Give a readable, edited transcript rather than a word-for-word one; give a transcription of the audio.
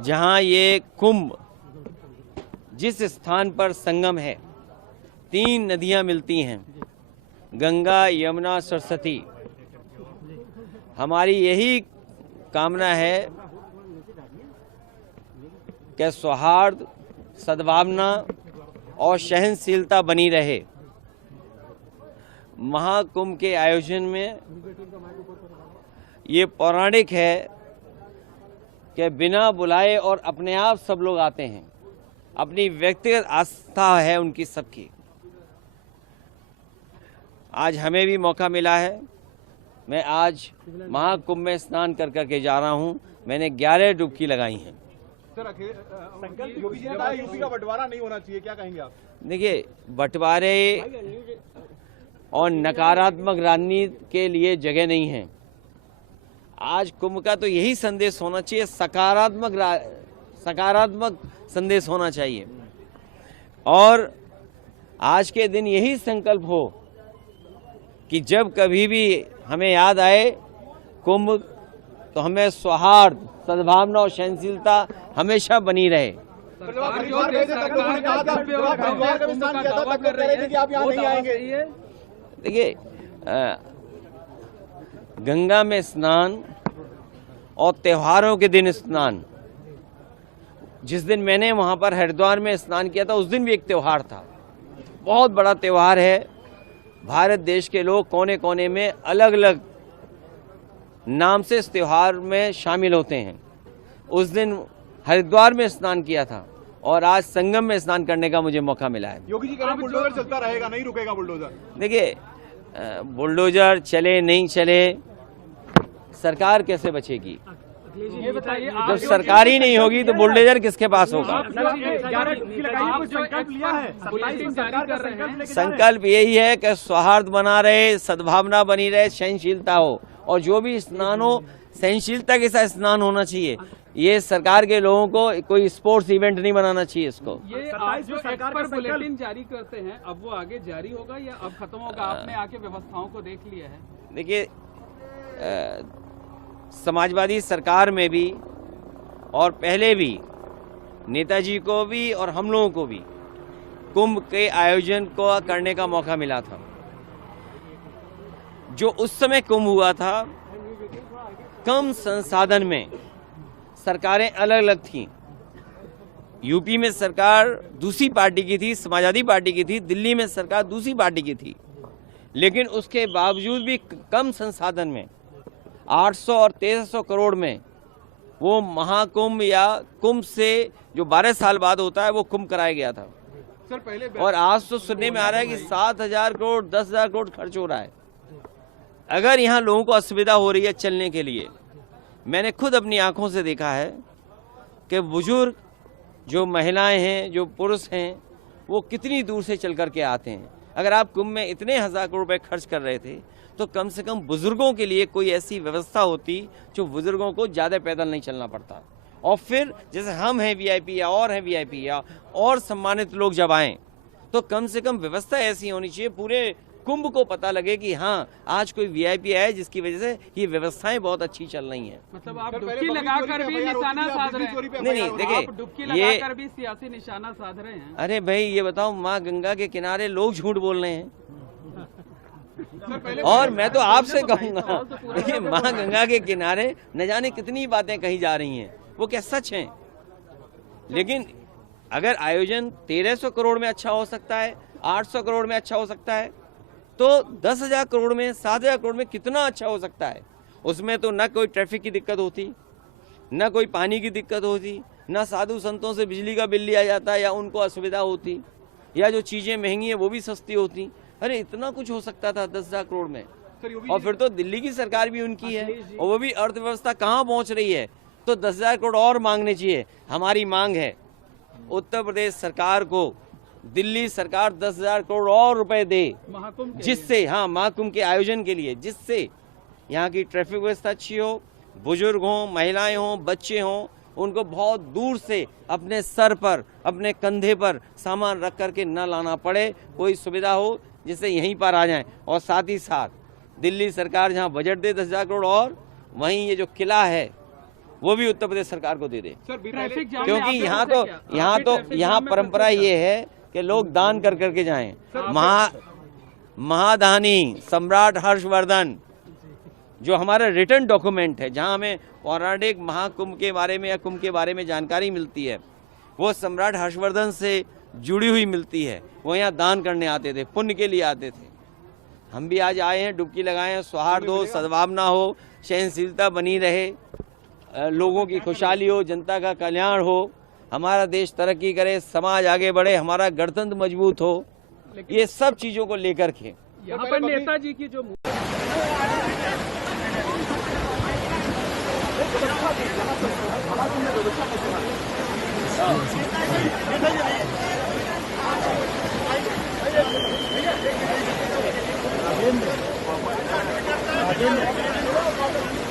जहां ये कुंभ जिस स्थान पर संगम है, 3 नदियां मिलती हैं, गंगा, यमुना, सरस्वती। हमारी यही कामना है कि सौहार्द, सद्भावना और सहनशीलता बनी रहे। महाकुंभ के आयोजन में ये पौराणिक है कि बिना बुलाए और अपने आप सब लोग आते हैं। अपनी व्यक्तिगत आस्था है उनकी सबकी। आज हमें भी मौका मिला है। मैं आज महाकुंभ में स्नान कर करके जा रहा हूं। मैंने 11 डुबकी लगाई हैं। सर, योगी जी ने कहा यूपी का बंटवारा नहीं होना चाहिए, क्या कहेंगे आप? देखिए, बंटवारे और नकारात्मक राजनीति के लिए जगह नहीं है। आज कुंभ का तो यही संदेश होना चाहिए, सकारात्मक संदेश होना चाहिए। और आज के दिन यही संकल्प हो कि जब कभी भी हमें याद आए कुंभ, तो हमें सौहार्द, सद्भावना और सहनशीलता हमेशा बनी रहे। देखिए, गंगा में स्नान और त्योहारों के दिन स्नान, जिस दिन मैंने वहां पर हरिद्वार में स्नान किया था, उस दिन भी एक त्योहार था। बहुत बड़ा त्योहार है। भारत देश के लोग कोने कोने में अलग अलग नाम से इस त्योहार में शामिल होते हैं। उस दिन हरिद्वार में स्नान किया था और आज संगम में स्नान करने का मुझे मौका मिला है। योगी जी कह रहे हैं बुलडोजर चलता रहेगा, नहीं रुकेगा बुलडोजर। देखिए, बुलडोजर चले नहीं चले, सरकार कैसे बचेगी? ये बताइए, जब सरकार ही नहीं होगी तो बुलडोजर किसके पास होगा? संकल्प यही है कि सौहार्द बना रहे, सद्भावना बनी रहे, सहनशीलता हो, और जो भी स्नान हो सहनशीलता के साथ स्नान होना चाहिए। ये सरकार के लोगों को कोई स्पोर्ट्स इवेंट नहीं बनाना चाहिए इसको। ये आप जो सरकार पर बुलेटिन जारी करते हैं, अब वो आगे जारी होगा या अब खत्म होगा? आपने आके व्यवस्थाओं को देख लिया है? देखिए, समाजवादी सरकार में भी और पहले भी नेताजी को भी और हम लोगों को भी कुंभ के आयोजन को करने का मौका मिला था। जो उस समय कुंभ हुआ था, कम संसाधन में सरकारें अलग अलग थीं। यूपी में सरकार दूसरी पार्टी की थी, समाजवादी पार्टी की थी। दिल्ली में सरकार दूसरी पार्टी की थी। लेकिन उसके बावजूद भी कम संसाधन में 800 और 1300 करोड़ में वो महाकुंभ या कुंभ से जो 12 साल बाद होता है वो कुंभ कराया गया था। सर, पहले और आज तो सुनने में आ रहा है कि 7,000 करोड़ 10,000 करोड़ खर्च हो रहा है। अगर यहाँ लोगों को असुविधा हो रही है चलने के लिए, मैंने खुद अपनी आंखों से देखा है कि बुजुर्ग, जो महिलाएं हैं, जो पुरुष हैं, वो कितनी दूर से चल करके आते हैं। अगर आप कुंभ में इतने 1000 करोड़ रुपए खर्च कर रहे थे तो कम से कम बुजुर्गों के लिए कोई ऐसी व्यवस्था होती जो बुजुर्गों को ज़्यादा पैदल नहीं चलना पड़ता। और फिर जैसे हम हैं वीआईपी या और हैं वीआईपी या और सम्मानित लोग जब आएँ तो कम से कम व्यवस्था ऐसी होनी चाहिए, पूरे कुंभ को पता लगे कि हाँ, आज कोई वीआईपी आया जिसकी वजह से ये व्यवस्थाएं बहुत अच्छी चल रही हैं। मतलब आप डुबकी लगाकर भी निशाना साध रहे हैं? नहीं, देखिए, डुबकी लगाकर भी सियासी निशाना साध रहे हैं। अरे भाई, ये बताओ, माँ गंगा के किनारे लोग झूठ बोल रहे हैं। और मैं तो आपसे कहूंगा, देखिए, माँ गंगा के किनारे न जाने कितनी बातें कही जा रही हैं, वो क्या सच हैं? लेकिन अगर आयोजन 1300 करोड़ में अच्छा हो सकता है, 800 करोड़ में अच्छा हो सकता है, तो 10,000 करोड़ में, 7,000 करोड़ में कितना अच्छा हो सकता है। उसमें तो न कोई ट्रैफिक की दिक्कत होती, न कोई पानी की दिक्कत होती, न साधु संतों से बिजली का बिल लिया जाता या उनको असुविधा होती, या जो चीज़ें महंगी हैं वो भी सस्ती होती। अरे, इतना कुछ हो सकता था 10,000 करोड़ में। और फिर तो दिल्ली की सरकार भी उनकी है और वो भी अर्थव्यवस्था कहाँ पहुँच रही है, तो 10,000 करोड़ और मांगने चाहिए। हमारी मांग है उत्तर प्रदेश सरकार को दिल्ली सरकार 10,000 करोड़ और रुपए दे, जिससे, हाँ, महाकुंभ के आयोजन के लिए, जिससे यहाँ की ट्रैफिक व्यवस्था अच्छी हो, बुजुर्ग हों, महिलाएं हों, बच्चे हों, उनको बहुत दूर से अपने सर पर, अपने कंधे पर सामान रख करके न लाना पड़े, कोई सुविधा हो जिससे यहीं पर आ जाएं। और साथ ही साथ दिल्ली सरकार जहाँ बजट दे 10,000 करोड़, और वहीं ये जो किला है वो भी उत्तर प्रदेश सरकार को दे दे। सर ट्रैफिक जाम में क्योंकि आप यहाँ देखते तो हैं क्या? यहाँ आपके तो ट्रैफिक यहाँ जाम में परंपरा फंसते ये है कि लोग दान कर करके जाएं। महादानी सम्राट हर्षवर्धन जो हमारा रिटर्न डॉक्यूमेंट है, जहाँ हमें पौराणिक महाकुंभ के बारे में या कुंभ के बारे में जानकारी मिलती है, वो सम्राट हर्षवर्धन से जुड़ी हुई मिलती है। वो यहाँ दान करने आते थे, पुण्य के लिए आते थे। हम भी आज आए हैं, डुबकी लगाए हैं, सौहार्द हो, सद्भावना हो, सहनशीलता बनी रहे, लोगों की खुशहाली हो, जनता का कल्याण हो, हमारा देश तरक्की करे, समाज आगे बढ़े, हमारा गणतंत्र मजबूत हो, ये सब चीज़ों को लेकर के यहाँ पर नेताजी की जो राजेंद्र